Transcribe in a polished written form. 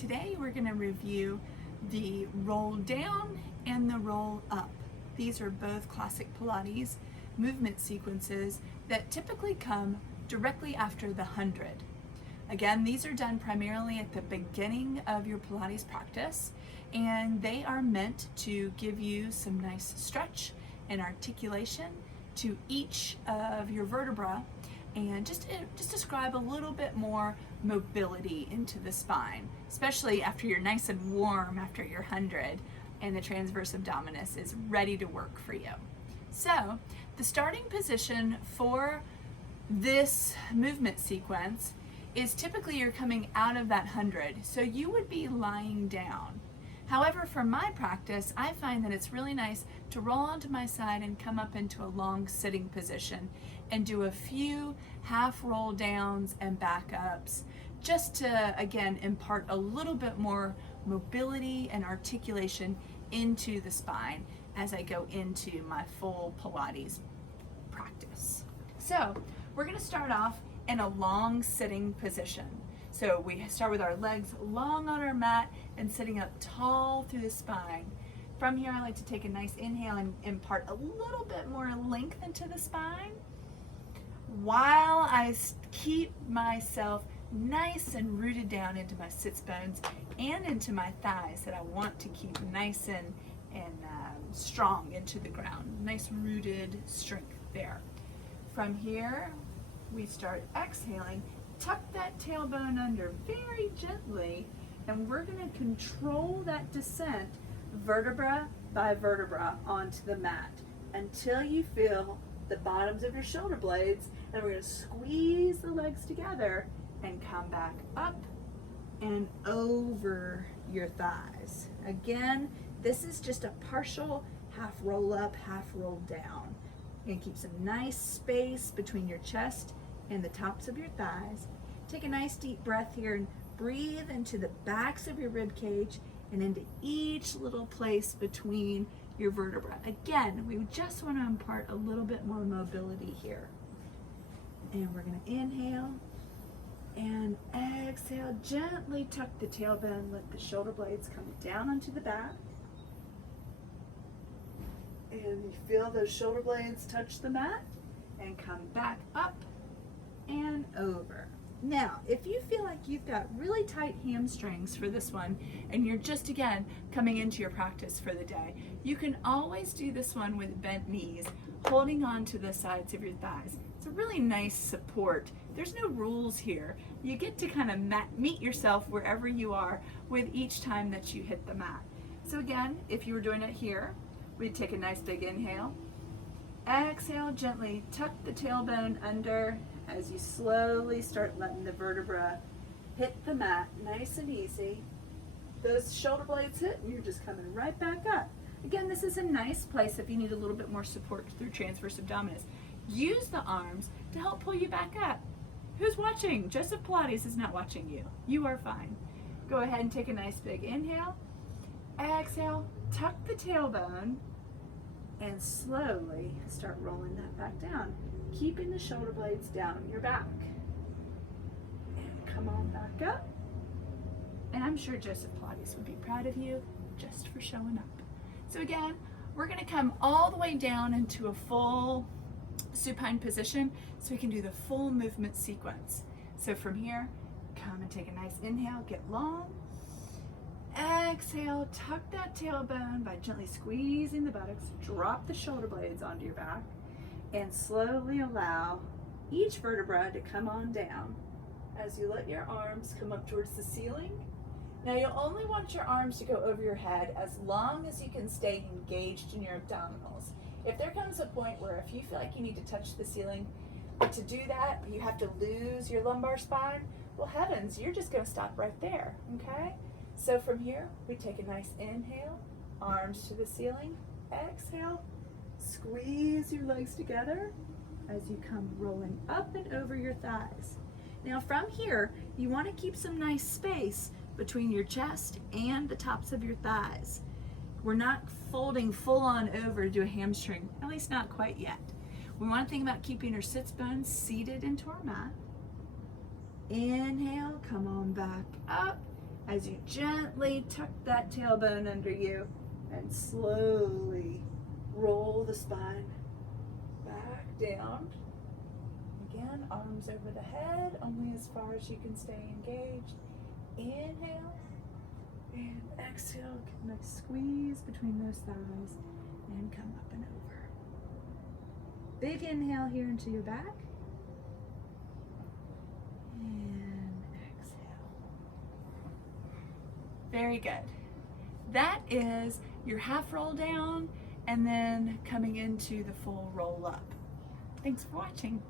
Today we're going to review the roll down and the roll up. These are both classic Pilates movement sequences that typically come directly after the 100. Again, these are done primarily at the beginning of your Pilates practice, and they are meant to give you some nice stretch and articulation to each of your vertebrae and just describe a little bit more mobility into the spine, especially after you're nice and warm after your 100 and the transverse abdominis is ready to work for you. So the starting position for this movement sequence is typically you're coming out of that 100, so you would be lying down. However, for my practice, I find that it's really nice to roll onto my side and come up into a long sitting position and do a few half roll downs and back ups just to, again, impart a little bit more mobility and articulation into the spine as I go into my full Pilates practice. So we're going to start off in a long sitting position. So we start with our legs long on our mat and sitting up tall through the spine. From here, I like to take a nice inhale and impart a little bit more length into the spine while I keep myself nice and rooted down into my sits bones and into my thighs that I want to keep nice and strong into the ground. Nice rooted strength there. From here, we start exhaling. Tuck that tailbone under very gently, and we're going to control that descent vertebra by vertebra onto the mat until you feel the bottoms of your shoulder blades, and we're going to squeeze the legs together and come back up and over your thighs. Again, this is just a partial half roll up, half roll down. You're going to keep some nice space between your chest and the tops of your thighs. Take a nice deep breath here and breathe into the backs of your rib cage and into each little place between your vertebrae. Again, we just want to impart a little bit more mobility here. And we're going to inhale and exhale. Gently tuck the tailbone, let the shoulder blades come down onto the back. And you feel those shoulder blades touch the mat and come back up and over. Now, if you feel like you've got really tight hamstrings for this one and you're just, again, coming into your practice for the day, you can always do this one with bent knees, holding on to the sides of your thighs. It's a really nice support. There's no rules here. You get to kind of meet yourself wherever you are with each time that you hit the mat. So again, if you were doing it here, we'd take a nice big inhale. Exhale gently, tuck the tailbone under as you slowly start letting the vertebra hit the mat, nice and easy. Those shoulder blades hit and you're just coming right back up. Again, this is a nice place if you need a little bit more support through transverse abdominis. Use the arms to help pull you back up. Who's watching? Joseph Pilates is not watching you. You are fine. Go ahead and take a nice big inhale. Exhale, tuck the tailbone, and slowly start rolling that back down, keeping the shoulder blades down your back. And come on back up. And I'm sure Joseph Pilates would be proud of you just for showing up. So again, we're going to come all the way down into a full supine position so we can do the full movement sequence. So from here, come and take a nice inhale, get long. Exhale, tuck that tailbone by gently squeezing the buttocks, drop the shoulder blades onto your back, and slowly allow each vertebra to come on down as you let your arms come up towards the ceiling. Now you'll only want your arms to go over your head as long as you can stay engaged in your abdominals. If there comes a point where if you feel like you need to touch the ceiling, but to do that, you have to lose your lumbar spine, well heavens, you're just going to stop right there, okay? So from here, we take a nice inhale, arms to the ceiling, exhale, squeeze your legs together as you come rolling up and over your thighs. Now from here, you want to keep some nice space between your chest and the tops of your thighs. We're not folding full on over to do a hamstring, at least not quite yet. We want to think about keeping our sits bones seated into our mat. Inhale, come on back up. as you gently tuck that tailbone under you and slowly roll the spine back down. Again, arms over the head, only as far as you can stay engaged. Inhale and exhale. Kind of squeeze between those thighs and come up and over. Big inhale here into your back. And exhale. Very good. That is your half roll down and then coming into the full roll up. Thanks for watching.